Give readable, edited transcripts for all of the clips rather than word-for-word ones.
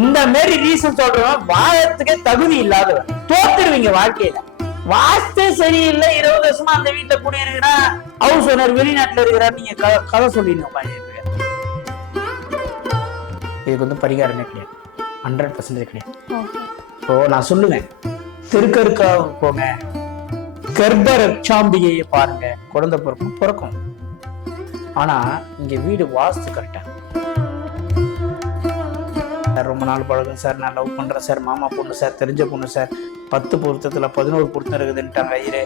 இந்த மாதிரி ரீசன் சொல்றவன் வாழறதுக்கே தகுதி இல்லாதவன். தோத்துருவீங்க வாழ்க்கையில. வாஸ்து சரியில்லை, 20 வருஷமா அந்த வீட்டுல குடியிருக்கிறா, ஹவுஸ் ஓனர் வெளிநாட்டுல இருக்கிறார், நீங்க கதை சொல்லிடணும். இதுக்கு வந்து பரிகாரமே கிடையாது, 100% கிடையாது. இப்போ நான் சொல்லுவேன், திருக்கருக்கா போங்க, கர்ப்பரட்சாம்பிகையை பாருங்க, குழந்தை பிறக்கும். ஆனா இங்க வீடு வாஸ்து கரெக்டா. ரொம்ப நாள் பழகும் சார், நான் லவ் பண்றேன் சார், மாமா பொண்ணு சார், தெரிஞ்ச பொண்ணு சார், 10 பொருத்தத்துல 11 பொருத்தம் இருக்குதுன்ட்டாங்க ஐயரே.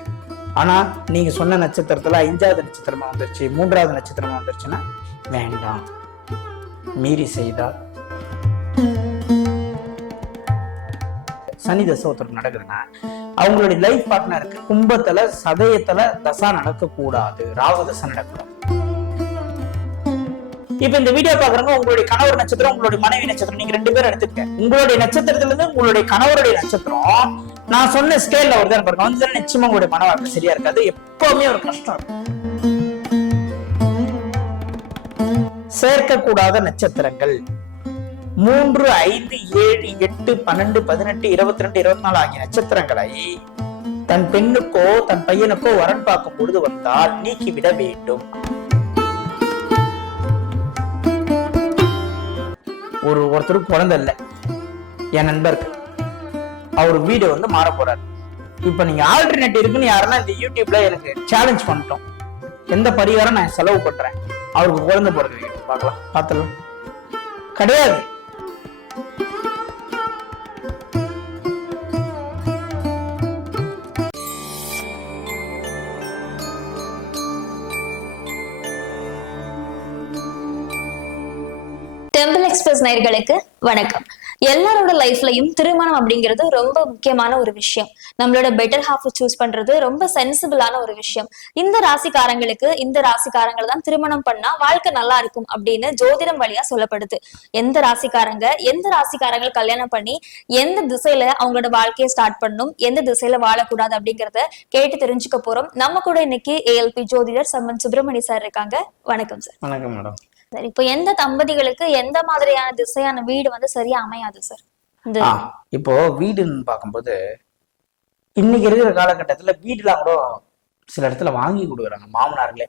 ஆனா நீங்க சொன்ன நட்சத்திரத்துல 5வது நட்சத்திரமா வந்துருச்சு, 3வது நட்சத்திரமா வந்துருச்சுன்னா வேண்டாம். மீறி செய்தா சனி தசை ஒருத்தருக்கு நடக்குதுன்னா அவங்களுடைய லைஃப் பார்ட்னருக்கு கும்பத்துல சதயத்துல தசா நடக்க கூடாது, ராகு தசை நடக்கூடாது. இப்ப இந்த வீடியோ பாக்குறவங்க உங்களுடைய கணவர் நட்சத்திரம், உங்களுடைய மனைவி நட்சத்திரம், நீங்க 2 பேரும் எடுத்துக்க. உங்களுடைய நட்சத்திரத்துல இருந்து உங்களுடைய கணவருடைய நட்சத்திரம் நான் சொன்ன ஸ்கேல்ல ஒரு தான் பாருங்க, வந்து நிச்சயமா உங்களுடைய மன வாழ்க்கை சரியா இருக்காது, எப்பவுமே ஒரு கஷ்டம். சேர்க்கக்கூடாத நட்சத்திரங்கள் 3, 5, 7, 8, 12, 18, 22, 24 ஆகிய நட்சத்திரங்களை தன் பெண்ணுக்கோ தன் பையனுக்கோ வரன் பார்க்கும் பொழுது வந்தால் நீக்கிவிட வேண்டும். ஒருத்தருக்கு குழந்தை இல்லை, என் நண்பருக்கு அவர் வீடு வந்து மாற போறாரு. இப்ப நீங்க ஆல்டர்னேட்டிவ் இருக்குன்னு யாருன்னா இந்த யூடியூப்ல எனக்கு சேலஞ்ச் பண்ணிட்டோம், எந்த பரிகாரம் நான் செலவு பண்றேன் அவருக்கு குழந்தை போறது பார்க்கலாம், பார்த்தலாம் கிடையாது. டெம்பிள் எக்ஸ்பிரஸ் நேயர்களுக்கு வணக்கம். எல்லாரோட லைஃப்லயும் திருமணம் அப்படிங்கிறது ரொம்ப முக்கியமான ஒரு விஷயம். நம்மளோட பெட்டர் ஹாஃப் சூஸ் பண்றது ரொம்ப சென்சிபிளான ஒரு விஷயம். இந்த ராசிக்காரங்களை தான் திருமணம் பண்ணா வாழ்க்கை நல்லா இருக்கும் அப்படின்னு ஜோதிடம் வழியா சொல்லப்படுது. எந்த ராசிக்காரங்கள் கல்யாணம் பண்ணி எந்த திசையில அவங்களோட வாழ்க்கையை ஸ்டார்ட் பண்ணணும், எந்த திசையில வாழக்கூடாது அப்படிங்கறத கேட்டு தெரிஞ்சுக்க போறோம். நம்ம கூட இன்னைக்கு ALP ஜோதிடர் சம்மன் சுப்பிரமணி சார் இருக்காங்க. வணக்கம் சார். வணக்கம் மேடம். சரி, இப்போ எந்த தம்பதிகளுக்கு எந்த மாதிரியான திசையான வீடு வந்து சரியா அமையாது சார்? இப்போ வீடுன்னு பார்க்கும்போது இன்னைக்கு இருக்கிற காலகட்டத்துல வீடுலாம் கூட சில இடத்துல வாங்கி கொடுக்குறாங்க மாமனார்களே.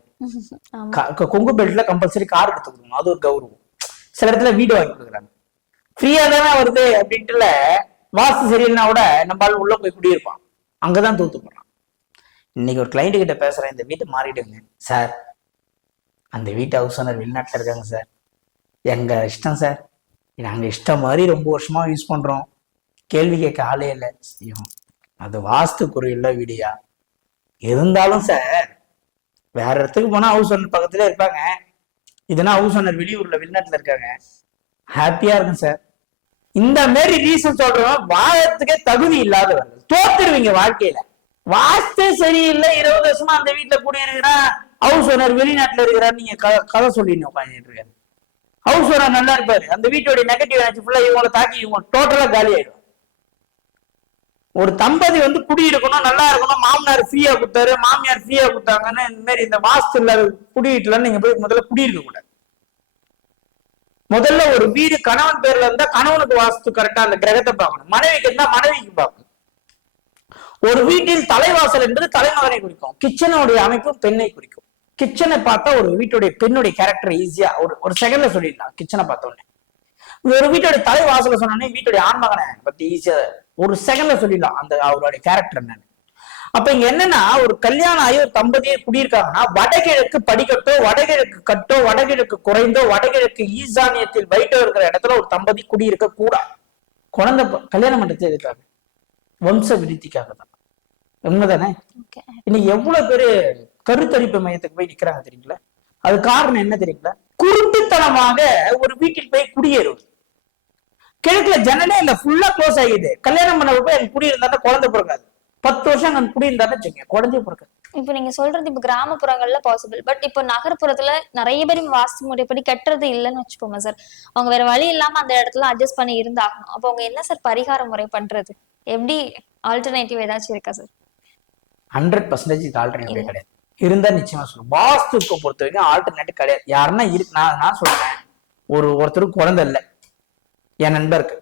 கொங்கு பெல்ட்ல கம்பல்சரி கார் எடுத்து கொடுக்கணும், அது ஒரு கௌரவம். சில இடத்துல வீடு வாங்கி கொடுக்குறாங்க, ஃப்ரீயா தானே வருது அப்படின்ட்டுல வாஸ்து சரியில்லைன்னா கூட நம்ம உள்ள போய் குடியிருப்பான், அங்கதான் தூத்து போடுறான். இன்னைக்கு ஒரு கிளைண்ட் கிட்ட பேசுறேன், இந்த வீட்டை மாறிடுங்க சார், அந்த வீட்டு ஹவுஸ் ஓனர் வெளிநாட்டில் இருக்காங்க சார், எங்க இஷ்டம் சார், நாங்கள் இஷ்டம் மாதிரி ரொம்ப வருஷமா யூஸ் பண்றோம், கேள்வி கேட்க ஆளே இல்லை, அது வாஸ்து குறையுள்ள வீடியா இருந்தாலும் சார் வேற இடத்துக்கு போனா ஹவுஸ் ஓனர் பக்கத்துல இருப்பாங்க, இதுனா ஹவுஸ் ஓனர் வெளிநாட்டுல இருக்காங்க, ஹாப்பியா இருக்கும் சார். இந்த மாதிரி ரீசன் சொல்றவன் வாழறதுக்கே தகுதி இல்லாதவர்கள். தோத்துருவீங்க வாழ்க்கையில. வாஸ்து சரியில்லை, 20 வருஷமா அந்த வீட்டுல குடியிருக்கிறா, ஹவுஸ் ஓனர் வெளிநாட்டுல இருக்கிறார், நீங்க கதை சொல்லிடணும் உட்காந்துட்டு இருக்காரு. ஹவுஸ் ஓனர் நல்லா இருப்பாரு, அந்த வீட்டோட நெகட்டிவ் எனர்ஜி ஃபுல்லா இவங்களை தாக்கி இவங்க டோட்டலா காலி ஆயிடும். ஒரு தம்பதி வந்து குடியிருக்கணும், நல்லா இருக்கணும், மாமனார் ஃப்ரீயா கொடுத்தாரு, மாமியார் ஃப்ரீயா கொடுத்தாங்கன்னு இந்த மாதிரி இந்த வாஸ்து இல்லாத குடியிருக்கல நீங்க போய் முதல்ல குடியிருக்க கூடாது. முதல்ல ஒரு வீடு கணவன் பேர்ல இருந்தா கணவனுக்கு வாஸ்து கரெக்டா அந்த கிரகத்தை பார்க்கணும், மனைவிக்கு இருந்தா மனைவிக்கு பார்க்கணும். ஒரு வீட்டில் தலைவாசல் என்பது தலைமகனை குறிக்கும், கிச்சனுடைய அமைப்பு பெண்ணை குறிக்கும். கிச்சனை பார்த்தா ஒரு வீட்டுடைய பெண்ணுடைய கேரக்டர் ஈஸியா ஒரு செகண்ட்ல சொல்லிடலாம். கிச்சனை பார்த்த உடனே ஒரு வீட்டுடைய தலைவாசல சொன்னோடனே வீட்டுடைய ஆண்மகனை பத்தி ஈஸியா ஒரு செகண்ட்ல சொல்லிடலாம் அந்த அவருடைய கேரக்டர் என்னன்னு. அப்ப இங்க என்னன்னா, ஒரு கல்யாணம் ஆகி ஒரு தம்பதியை குடியிருக்காங்கன்னா வடகிழக்கு படிக்கட்டோ, வடகிழக்கு கட்டோ, வடகிழக்கு குறைந்தோ, வடகிழக்கு ஈசானியத்தில் வைட்டோ இருக்கிற இடத்துல ஒரு தம்பதி குடியிருக்க கூடாது. குழந்தை கல்யாணம் பண்றது எதுக்காக? வம்ச விருத்திக்காக தான். உண்மைதானே? இன்னைக்கு எவ்வளவு பேரு கருத்தரிப்பு மையத்துக்கு போய் நிக்கிறாங்க தெரியுங்களா? அது காரணம் என்ன தெரியுங்களா? குருட்டுத்தனமாக ஒரு வீட்டில் போய் குடியேறுவது. கிழக்குல ஜன்னலே இல்ல, ஃபுல்லா க்ளோஸ் ஆகிடுது. கல்யாணம் பண்ண போய் அங்க குடியிருந்தா குழந்தை பிறக்காது. 10 வருஷம் அங்க குடியிருந்தாருன்னு குழந்தை பிறக்காது. இப்ப நீங்க சொல்றது இப்ப கிராமப்புறங்கள்ல பாசிபிள், பட் இப்ப நகர்ப்புறத்துல நிறைய பேர் வாஸ்து முறைப்படி கட்டுறது இல்லைன்னு வச்சுக்கோங்க சார். அவங்க வேற வழி இல்லாம அந்த இடத்துல அட்ஜஸ்ட் பண்ணி இருந்தாகணும். அப்ப அவங்க என்ன சார் பரிகார முறை பண்றது? எப்படி ஆல்டர்னேட்டிவ் ஏதாச்சும் இருக்கா சார்? 100% ஆல்டர்னேட்டிவ் கிடையாது. இருந்தா நிச்சயமா சொல்லுவோம். வாஸ்துக்கு பொறுத்த வரைக்கும் ஆல்டர்னேட்டிவ் கிடையாது. யாருன்னா இருக்கு, நான் சொல்றேன், ஒருத்தருக்கு குழந்தை இல்லை, என் நண்பருக்கு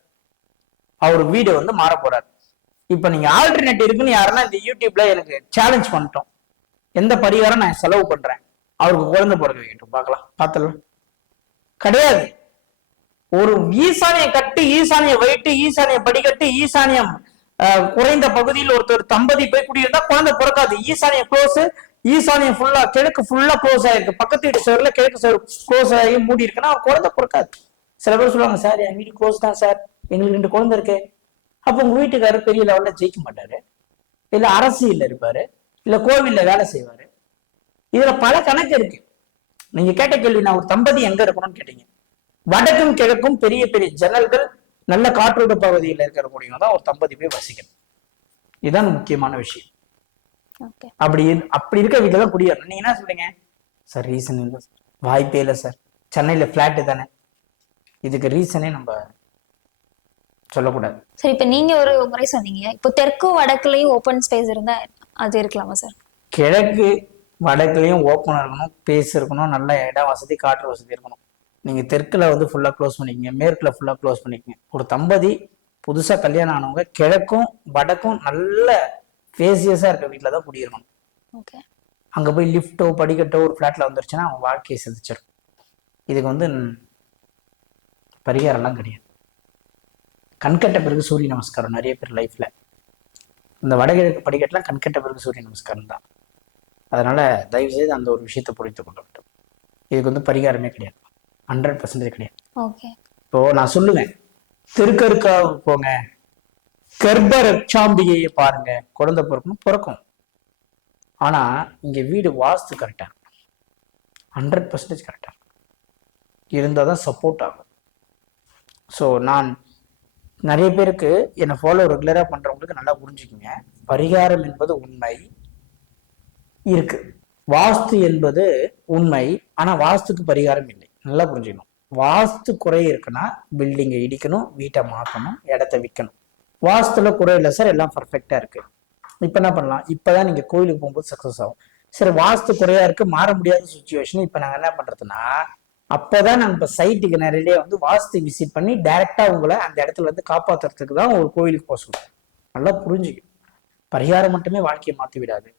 அவர் வீடு வந்து மாற போறாரு. இப்ப நீங்க ஆல்டர்னேட் இருக்குன்னு யாருன்னா இந்த யூடியூப்ல எனக்கு சேலஞ்ச் பண்ணிட்டோம், எந்த பரிகாரம் நான் செலவு பண்றேன், அவருக்கு குழந்தை பிறக்க வைக்கட்டும், பார்க்கலாம், பார்த்தலாம். கிடையாது. ஒரு ஈசானிய கட்டு, ஈசானிய வைட்டு, ஈசானிய படிக்கட்டு, ஈசானியம் குறைந்த பகுதியில் ஒருத்தர் தம்பதி போய் குடியிருந்தா குழந்தை பிறக்காது. ஈசானிய க்ளோஸ், ஈசானியம் ஃபுல்லா, கிழக்கு ஃபுல்லா க்ளோஸ் ஆயிருக்கு, பக்கத்து வீட்டு சைடுல கிழக்கு சைடு க்ளோஸ் ஆகி மூடி இருக்குன்னா குழந்தை பிறக்காது. சில பேர் சொல்லுவாங்க, சார் என் வீடு க்ளோஸ் தான் சார், எங்களுக்கு 2 குழந்தை இருக்கு. அப்ப உங்க வீட்டுக்காரர் பெரிய லெவல்ல ஜெயிக்க மாட்டாரு, இல்ல அரசியல் இருப்பாரு, இல்ல கோவில்ல வேலை செய்வாரு. இதுல பல கணக்கு இருக்கு. நீங்க கேட்ட கேள்வி, நான் ஒரு தம்பதி எங்க இருக்கணும்னு கேட்டீங்க. வடக்கும் கிழக்கும் பெரிய பெரிய ஜன்னல்கள், நல்ல காற்றோட்ட பகுதியில் இருக்கக்கூடியவங்க தான் ஒரு தம்பதி போய் வசிக்கணும். இதுதான் முக்கியமான விஷயம். அப்படி இருக்க வீட்டுல தான் குடியேறணும். நீங்க என்ன சொல்றீங்க சார்? ரீசன் இல்லை, வாய்ப்பே இல்லை சார், சென்னையில பிளாட் தானே. இதுக்கு ரீசனே நம்ம சொல்லக்கூடாது. சரி, இப்ப நீங்க ஒரு முறை சொன்னீங்க, இப்போ தெற்கும் வடக்குலயும் ஓப்பன் ஸ்பேஸ் இருந்தா அது இருக்கலாமா சார்? கிழக்கு வடக்குலயும் ஓப்பன் இருக்கணும், பேஸ் இருக்கணும், நல்ல இடம் வசதி, காற்று வசதி இருக்கணும். நீங்க தெற்குல வந்து ஃபுல்லா க்ளோஸ் பண்ணிக்கங்க, மேற்குல ஃபுல்லா க்ளோஸ் பண்ணிக்கங்க. ஒரு தம்பதி புதுசா கல்யாணம் ஆனவங்க கிழக்கும் வடக்கும் நல்ல ஃபேசியஸா இருக்க வீட்டுல தான் குடியிருக்கணும். அங்க போய் லிஃப்டோ படிக்கட்டோ ஒரு ஃபிளாட்ல வந்துருச்சுன்னா அவங்க வாழ்க்கையை சிதைச்சிடும். இதுக்கு வந்து பரிகாரம்லாம் கிடையாது. கண்கட்ட பிறகு சூரிய நமஸ்காரம் நிறைய பேர் லைஃப்ல, இந்த வடகிழக்கு படிக்கட்டுலாம் கண்கட்ட பிறகு சூரிய நமஸ்காரம் தான். அதனால தயவு செய்து அந்த ஒரு விஷயத்தை புரிந்து கொள்ள வேண்டும். இதுக்கு வந்து பரிகாரமே கிடையாது, 100% கிடையாது. இப்போ நான் சொல்லுவேன், திருக்கருக்காவுக்கு போங்க, கர்ப்பரட்சாம்பிகையை பாருங்க, குழந்தை பிறக்கும். ஆனா இங்க வீடு வாஸ்து கரெக்டா இருக்கும், 100% கரெக்டா இருக்கும், இருந்தாதான் சப்போர்ட் ஆகும். ஸோ நான் நிறைய பேருக்கு என்னை ஃபாலோ ரெகுலரா பண்றவங்களுக்கு நல்லா புரிஞ்சுக்குங்க, பரிகாரம் என்பது உண்மை இருக்கு, வாஸ்து என்பது உண்மை. ஆனா வாஸ்துக்கு பரிகாரம் இல்லை, நல்லா புரிஞ்சுக்கணும். வாஸ்து குறை இருக்குன்னா பில்டிங்கை இடிக்கணும், வீட்டை மாற்றணும், இடத்த விற்கணும். வாஸ்துல குறை இல்லை சார், எல்லாம் பர்ஃபெக்டா இருக்கு. இப்ப என்ன பண்ணலாம்? இப்பதான் நீங்க கோயிலுக்கு போகும்போது சக்சஸ் ஆகும். சரி, வாஸ்து குறையா இருக்கு, மாற முடியாத சுச்சுவேஷன். இப்ப நாங்க என்ன பண்றதுன்னா, அப்பதான் நாங்க இப்ப சைட்டுக்கு நேரடியா வந்து வாஸ்து விசிட் பண்ணி டைரக்டா உங்களை அந்த இடத்துல இருந்து காப்பாத்துறதுக்கு தான் ஒரு கோயிலுக்கு போக சொல்றோம். நல்லா புரிஞ்சுக்கணும், பரிகாரம் மட்டுமே வாழ்க்கையை மாத்தி விடாது,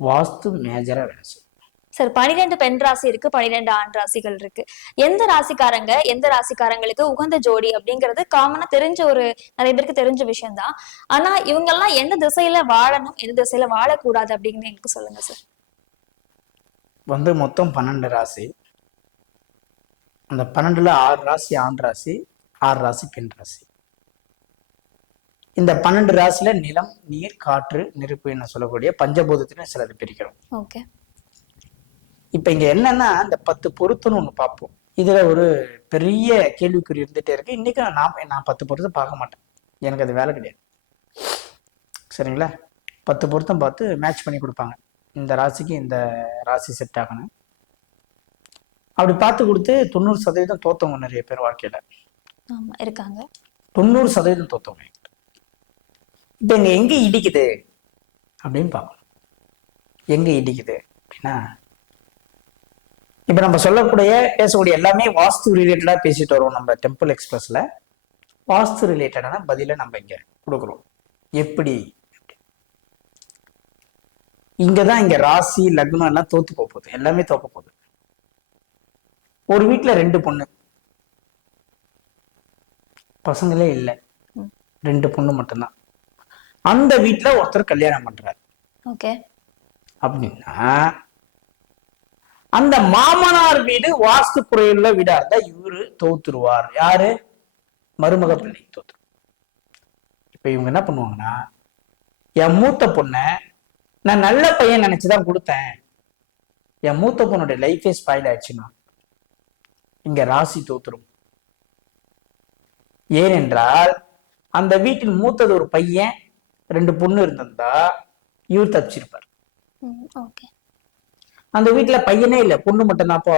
வாஸ்து மேஜரா வேலை செய்யும். சார், 12 பெண் ராசி இருக்கு, 12 ஆண் ராசிகள் இருக்கு. எந்த ராசிக்காரங்களுக்கு உகந்த ஜோடி அப்படிங்கிறது காமனா தெரிஞ்ச ஒரு நிறைய பேருக்கு தெரிஞ்ச விஷயம் தான். ஆனா இவங்க எல்லாம் எந்த திசையில வாழணும், எந்த திசையில வாழக்கூடாது அப்படிங்கிறது எனக்கு சொல்லுங்க சார். வந்து மொத்தம் 12 ராசி. அந்த 12ல 6 ராசி ஆண் ராசி, 6 ராசி பெண் ராசி. இந்த 12 ராசியில நிலம், நீர், காற்று, நெருப்பு என்ன சொல்லக்கூடிய பஞ்சபூதத்தின சிலது பிரிக்கிறோம். இப்ப இங்க என்னன்னா, இந்த 10 பொருத்தம்னு ஒண்ணு பார்ப்போம். இதுல ஒரு பெரிய கேள்விக்குறி இருந்துட்டே இருக்கு. இன்னைக்கு நான் 10 பொருத்தம் பார்க்க மாட்டேன், எனக்கு அது வேலை கிடையாது. சரிங்களா? 10 பொருத்தம் பார்த்து மேட்ச் பண்ணி கொடுப்பாங்க, இந்த ராசிக்கு இந்த ராசி செட் ஆகணும். அப்படி பார்த்து கொடுத்து 90% தோத்தவங்க நிறைய பேர் வாழ்க்கையில இருக்காங்க. 90% தோத்தவங்க. இப்ப இங்க எங்க இடிக்குது அப்படின்னு பார்க்கணும். எங்க இடிக்குது அப்படின்னா, இப்ப நம்ம பேசக்கூடிய எல்லாமே வாஸ்து ரிலேட்டடா பேசிட்டு வருவோம். நம்ம டெம்பிள் எக்ஸ்பிரஸ்ல வாஸ்து ரிலேட்டடான பதில நம்ம இங்க கொடுக்குறோம். எப்படி? இங்கதான் இங்க ராசி லக்னம் எல்லாம் தோத்து போகுது, எல்லாமே தோக்க போகுது. ஒரு வீட்டுல 2 பொண்ணு, பசங்களே இல்லை, 2 பொண்ணு மட்டும்தான். அந்த வீட்டுல ஒருத்தர் கல்யாணம் பண்றாரு அப்படின்னா, அந்த மாமனார் வீடு வாஸ்து குறையுள்ள வீடா இருந்தா இவரு தோத்துருவார். யாரு? மருமக பிள்ளை தோத்துரு. இப்ப இவங்க என்ன பண்ணுவாங்கன்னா, என் மூத்த பொண்ண நான் நல்ல பையன் நினைச்சுதான் கொடுத்தேன், என் மூத்த பொண்ணுடைய லைஃபே ஸ்பாயில் ஆயிடுச்சுன்னா இங்க ராசி தோத்துரும். ஏனென்றால் அந்த வீட்டில் மூத்தது ஒரு பையன், 2 பொண்ணு இருந்திருந்தா இவர் தப்பிச்சிருப்பார். அந்த வீட்டுல பையனே இல்ல, பொண்ணு மட்டும்தான். அப்போ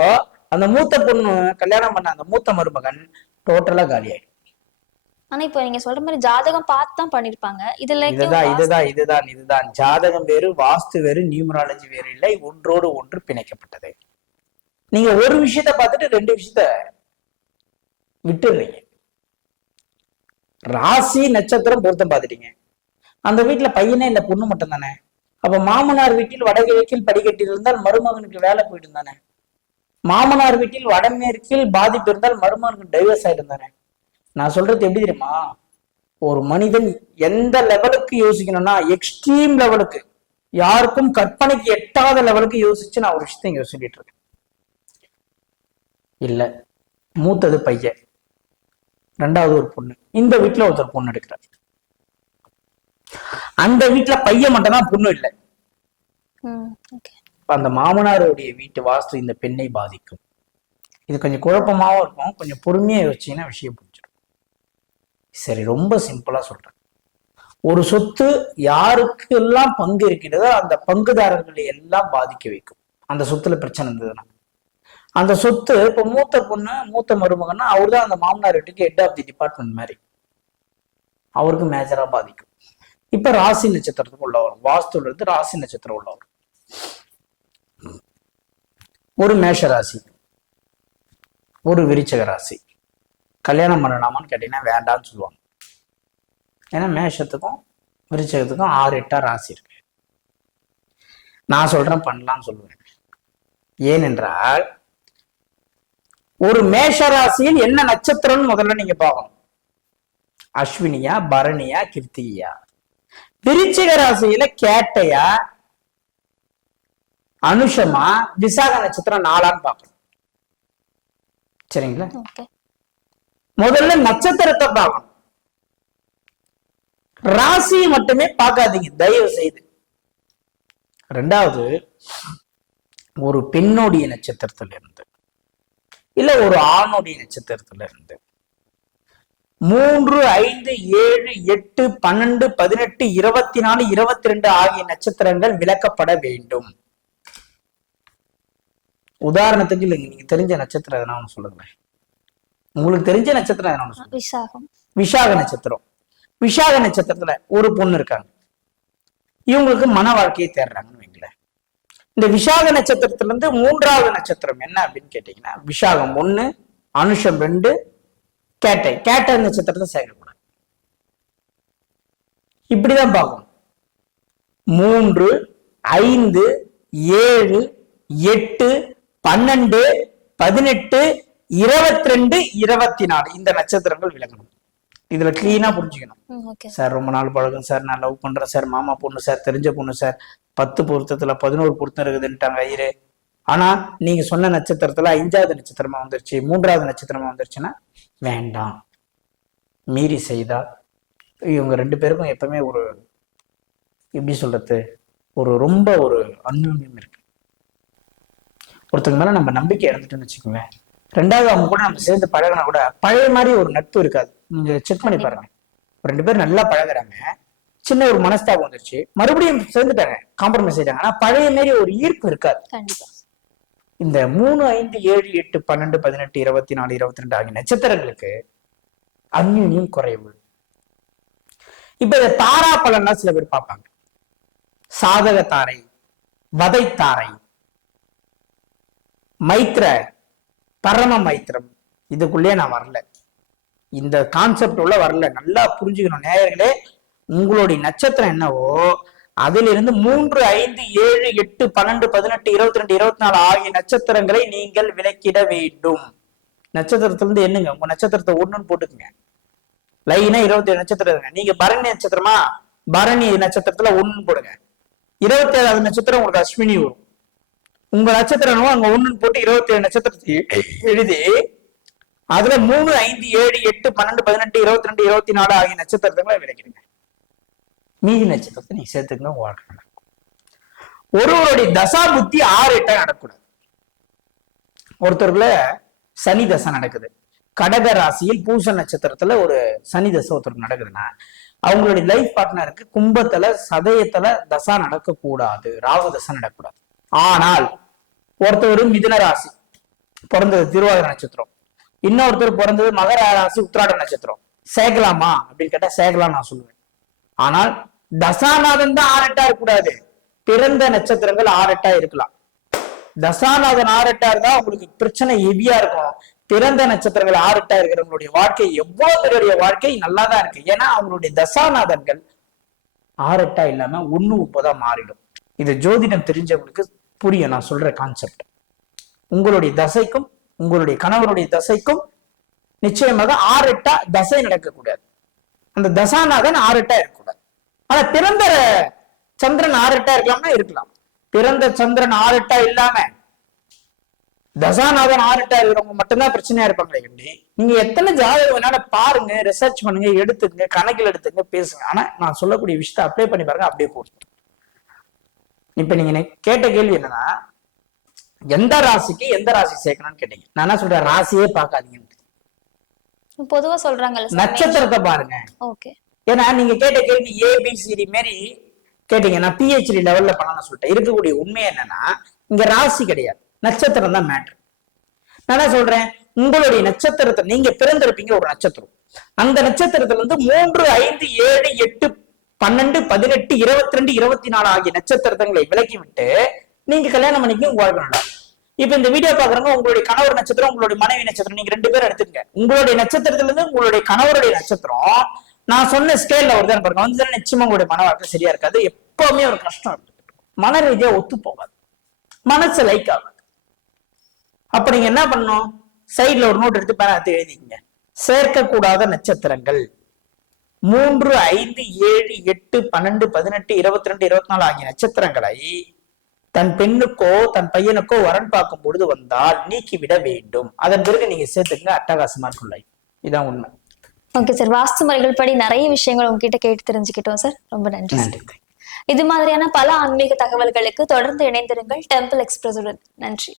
அந்த மூத்த பொண்ணு கல்யாணம் பண்ண அந்த மூத்த மருமகன் டோட்டலா காலி ஆயிடும். ஆனா இப்ப நீங்க சொல்ற மாதிரி ஜாதகம் பார்த்து தான் பண்ணிருப்பாங்க. இதுதான் ஜாதகம் வேறு, வாஸ்து வேறு, நியூமராலஜி வேறு இல்லை, ஒன்றோடு ஒன்று பிணைக்கப்பட்டது. நீங்க ஒரு விஷயத்த பார்த்துட்டு 2 விஷயத்த விட்டுடுறீங்க. ராசி நட்சத்திரம் பொருத்தம் பார்த்துட்டீங்க. அந்த வீட்டுல பையனே இல்ல, பொண்ணு மட்டும் தானே. அப்ப மாமனார் வீட்டில் வடகிழக்கில் படிக்கட்டில் இருந்தால் மருமகனுக்கு வேலை போயிட்டு தானே. மாமனார் வீட்டில் வடமேற்கில் பாதிப்பு இருந்தால் மருமகனுக்கு டைவர்ஸ் ஆயிட்டு தானே. நான் சொல்றது எப்படி தெரியுமா, ஒரு மனிதன் எந்த லெவலுக்கு யோசிக்கணும்னா எக்ஸ்ட்ரீம் லெவலுக்கு, யாருக்கும் கற்பனைக்கு எட்டாத லெவலுக்கு யோசிச்சு நான் ஒரு விஷயத்தை இங்க சொல்லிட்டு இருக்கேன். இல்ல, மூத்தது பையன், ரெண்டாவது ஒரு பொண்ணு, இந்த வீட்டுல ஒருத்தர் பொண்ணு எடுக்கிறார். அந்த வீட்டுல பையன் மட்டும் தான், பொண்ணு இல்லை. அந்த மாமனாருடைய வீட்டு வாஸ்து இந்த பெண்ணை பாதிக்கும். இது கொஞ்சம் குழப்பமாவும் இருக்கும், கொஞ்சம் பொறுமையா யோசிச்சீங்கன்னா விஷயம் புரிஞ்சிடும். சரி, ரொம்ப சிம்பிளா சொல்றேன். ஒரு சொத்து யாருக்கு எல்லாம் பங்கு இருக்கிறதோ அந்த பங்குதாரர்களை எல்லாம் பாதிக்க வைக்கும். அந்த சொத்துல பிரச்சனை இருந்ததுன்னா அந்த சொத்து, இப்ப மூத்த பொண்ணு மூத்த மருமகன்னா அவர் தான் அந்த மாமனார் வீட்டுக்கு ஹெட் ஆஃப் தி டிபார்ட்மெண்ட் மாதிரி, அவருக்கு மேஜரா பாதிக்கும். இப்ப ராசி நட்சத்திரத்துக்கு உள்ளவர், வாஸ்துல இருந்து ராசி நட்சத்திரம் உள்ளவர். ஒரு மேஷ ராசி, ஒரு விருச்சிக ராசி. கல்யாணம் பண்ணலாமான்னு கேட்டீங்கன்னா வேண்டாம்னு சொல்லுவாங்க. ஏன்னா மேஷத்துக்கும் விருச்சிகத்துக்கும் 6-8 ராசி இருக்கு. நான் சொல்றேன் பண்ணலாம்னு சொல்லுவேன். ஏனென்றால் ஒரு மேஷ ராசியில் என்ன நட்சத்திரம்னு முதல்ல நீங்க பார்க்கணும். அஸ்வினியா, பரணியா, கிருத்திகையா. விருச்சிக ராசியில கேட்டையா, அனுஷமா, விசாக நட்சத்திரம் 4ஆன்னு பார்க்கணும். சரிங்களா? முதல்ல நட்சத்திரத்தை பார்க்கணும், ராசியை மட்டுமே பார்க்காதீங்க தயவு செய்து. ரெண்டாவது, ஒரு பெண்ணுடைய நட்சத்திரத்துல இருந்து இல்ல ஒரு ஆணுடைய நட்சத்திரத்துல இருந்து 3, 5, 7, 8, 12, 18, 24, 22 ஆகிய நட்சத்திரங்கள் விலக்கப்பட வேண்டும். உதாரணத்துக்கு இல்லைங்க, நீங்க தெரிஞ்ச நட்சத்திரம் எதனா ஒண்ணு சொல்லுங்களேன். உங்களுக்கு தெரிஞ்ச நட்சத்திரம் எதனா ஒண்ணு சொல்லுங்க. விஷாக நட்சத்திரம். விஷாக நட்சத்திரத்துல ஒரு பொண்ணு இருக்காங்க, இவங்களுக்கு மன வாழ்க்கையை தேடுறாங்கன்னு வைங்களேன். இந்த விஷாக நட்சத்திரத்துல இருந்து 3வது நட்சத்திரம் என்ன அப்படின்னு கேட்டீங்கன்னா, விஷாகம் 1, அனுஷம் 2, கேட்டை. கேட்டை நட்சத்திரத்தை சேர்க்கக்கூடாது. இப்படிதான் பார்க்கணும். 3, 5, 7, 8, 12, 18, 22, 24 இந்த நட்சத்திரங்கள் விளக்கணும். இதுல கிளீனா புரிஞ்சுக்கணும். சார் ரொம்ப நாள் பழகும் சார், நான் லவ் பண்றேன் சார், மாமா பொண்ணு சார், தெரிஞ்ச பொண்ணு சார், 10 பொருத்தத்துல 11 பொருத்தம் இருக்குதுன்ட்டாங்க ஐயரு. ஆனா நீங்க சொன்ன நட்சத்திரத்துல 5வது நட்சத்திரமா வந்துருச்சு, 3வது நட்சத்திரமா வந்துருச்சுன்னா வேண்டாம். மீறி செய்தா இவங்க 2 பேருக்கும் எப்பவுமே ஒரு எப்படி சொல்றது, ரொம்ப ஒரு அந்யோன்யம் இருக்கு. ஒருத்தங்க மேல நம்ம நம்பிக்கை இழந்துட்டோம்னு வச்சுக்கோங்க, 2வது அவங்க கூட நம்ம சேர்ந்து பழகினா கூட பழைய மாதிரி ஒரு நட்பு இருக்காது. நீங்க செக் பண்ணி பாருங்க. 2 பேரும் நல்லா பழகுறாங்க, சின்ன ஒரு மனஸ்தாபம் வந்துருச்சு, மறுபடியும் சேர்ந்துட்டாங்க, காம்ப்ரமைஸ் ஆயிட்டாங்க, ஆனா பழைய மாதிரி ஒரு ஈர்ப்பு இருக்காது. இந்த 3, 5, 7, 8, 12, 18, 24, 22 ஆகிய நட்சத்திரங்களுக்கு அந்யோன்யம் குறைவு. இப்ப இந்த தாரா பலன்னா சில பேர் பார்ப்பாங்க. சாதக தாரை, வதை தாரை, மைத்ர, பரம மைத்திரம், இதுக்குள்ளே நான் வரல, இந்த கான்செப்ட் உள்ள வரல. நல்லா புரிஞ்சுக்கணும் நேயர்களே. உங்களுடைய நட்சத்திரம் என்னவோ அதிலிருந்து 3, 5, 7, 8, 12, 18, 22, 24 ஆகிய நட்சத்திரங்களை நீங்கள் விலக்கிட வேண்டும். நட்சத்திரத்திலிருந்து என்னங்க, உங்க நட்சத்திரத்தை 1ன்னு போட்டுக்குங்க. லைனா 27 நட்சத்திரம் இருங்க. நீங்க பரணி நட்சத்திரமா, பரணி நட்சத்திரத்துல 1ன்னு போடுங்க. 27வது நட்சத்திரம் உங்களுக்கு அஸ்வினி வரும். உங்க நட்சத்திரம் அங்க 1ன்னு போட்டு 27 நட்சத்திரத்தை எழுதி அதுல 3, 5, 7, 8, 12, 18, 22, 24 ஆகிய நட்சத்திரங்களை விளக்கிடுங்க. மீதி நட்சத்திரத்தை நீங்க சேர்த்துக்கணும். வாழ்க்கை நடக்கும். ஒருவருடைய தசா புத்தி 6-8 நடக்கூடாது. ஒருத்தருக்குள்ள சனி தசை நடக்குது, கடக ராசியில் பூச நட்சத்திரத்துல ஒரு சனி தசை ஒருத்தருக்கு நடக்குதுன்னா அவங்களுடைய லைஃப் பார்ட்னருக்கு கும்பத்துல சதயத்துல தசா நடக்க கூடாது, ராகு தசை நடக்கூடாது. ஆனால் ஒருத்தர் மிதுன ராசி பிறந்தது திருவாதிரை நட்சத்திரம், இன்னொருத்தர் பிறந்தது மகர ராசி உத்திராட நட்சத்திரம், சேர்க்கலாமா அப்படின்னு கேட்டா சேர்க்கலாம் நான் சொல்லுவேன். ஆனால் தசாநாதன் தான் 6-8 இருக்கக்கூடாது. பிறந்த நட்சத்திரங்கள் 6-8 இருக்கலாம். தசாநாதன் 6-8 இருந்தா உங்களுக்கு பிரச்சனை ஹெவியா இருக்கும். பிறந்த நட்சத்திரங்கள் 6 இருக்கிறவங்களுடைய வாழ்க்கை எவ்வளவு பேருடைய வாழ்க்கை நல்லாதான் இருக்கு. ஏன்னா அவங்களுடைய தசாநாதன்கள் 6 இல்லாம 1-9 மாறிடும். இது ஜோதிடம் தெரிஞ்சவங்களுக்கு புரியும் நான் சொல்ற கான்செப்ட். உங்களுடைய தசைக்கும் உங்களுடைய கணவருடைய தசைக்கும் நிச்சயமாக 6 தசை நடக்கக்கூடாது. அந்த தசாநாதன் 6 இருக்கக்கூடாது. ஆனா பிறந்த சந்திரன் 6 இருக்கலாம்னா இருக்கலாம். பிறந்த சந்திரன் 6 இல்லாம தசாநாதன் 6 இருக்கிறவங்க மட்டும்தான் பிரச்சனையா இருப்பாங்களே கண்டி. நீங்க எத்தனை ஜாதகம் வேணாலும் பாருங்க, ரிசர்ச் பண்ணுங்க, எடுத்துங்க, கணக்கில் எடுத்துங்க, பேசுங்க. ஆனா நான் சொல்லக்கூடிய விஷயத்த அப்ளை பண்ணி பாருங்க, அப்படியே போடும். இப்ப நீங்க கேட்ட கேள்வி என்னன்னா, எந்த ராசிக்கு எந்த ராசி சேர்க்கணும்னு கேட்டீங்க. நான் என்ன சொல்றேன், ராசியே பார்க்காதீங்க, பொதுவா சொல்றாங்க, நட்சத்திரத்தை பாருங்க. ஓகே. ஏன்னா நீங்க கேட்ட கேள்வி ஏபிசிடி மாரி கேட்டீங்க. நான் பிஹெச்டி லெவல்ல பண்ணணும்னு சொல்லிட்டேன். இருக்கக்கூடிய உண்மை என்னன்னா, இங்க ராசி கிடையாது, நட்சத்திரம் தான் மேட்ரு. நான் என்ன சொல்றேன், உங்களுடைய நட்சத்திரத்தை நீங்க பிறந்திருப்பீங்க ஒரு நட்சத்திரம். அந்த நட்சத்திரத்துல இருந்து 3, 5, 7, 8, 12, 18, 22, 24 ஆகிய நட்சத்திரங்களை விலக்கி விட்டு நீங்க கல்யாணம் பண்ணிக்க உங்க வாழ்க்கை நல்லா. இப்ப இந்த வீடியோ பாக்குறவங்க உங்களுடைய கணவர் நட்சத்திரம், உங்களுடைய மனைவி நட்சத்திரம், நீங்க 2 பேரும் எடுத்துங்க. உங்களுடைய நட்சத்திரத்துல இருந்து உங்களுடைய கணவருடைய நட்சத்திரம் நான் சொன்ன ஸ்கேல்ல ஒரு தான் பாருங்க, வந்து நிச்சயமா உங்களுடைய மன வாழ்க்கை சரியா இருக்காது. எப்பவுமே ஒரு கஷ்டம் இருக்கு, மன ரீதியா ஒத்து போகாது, மனசு லைக் ஆகாது. அப்ப நீங்க என்ன பண்ணணும், சைட்ல ஒரு நோட் எடுத்து பேனா எடுத்து எழுதிக்கங்க. சேர்க்கக்கூடாத நட்சத்திரங்கள் 3, 5, 7, 8, 12, 18, 22, 24 ஆகிய நட்சத்திரங்களை தன் பெண்ணுக்கோ தன் பையனுக்கோ வரன் பார்க்கும் பொழுது வந்தால் நீக்கிவிட வேண்டும். அதன் பிறகு நீங்க சேர்த்துக்கங்க, அட்டகாசமா இருக்கும் லைஃப். இதான் உண்மை. ஓகே சார், வாஸ்து முறைகள் படி நிறைய விஷயங்கள் உங்ககிட்ட கேட்டு தெரிஞ்சுக்கிட்டோம் சார். ரொம்ப நன்றி. நன்றி. இது மாதிரியான பல ஆன்மீக தகவல்களுக்கு தொடர்ந்து இணைந்திருங்கள் டெம்பிள் எக்ஸ்பிரஸுடன். நன்றி.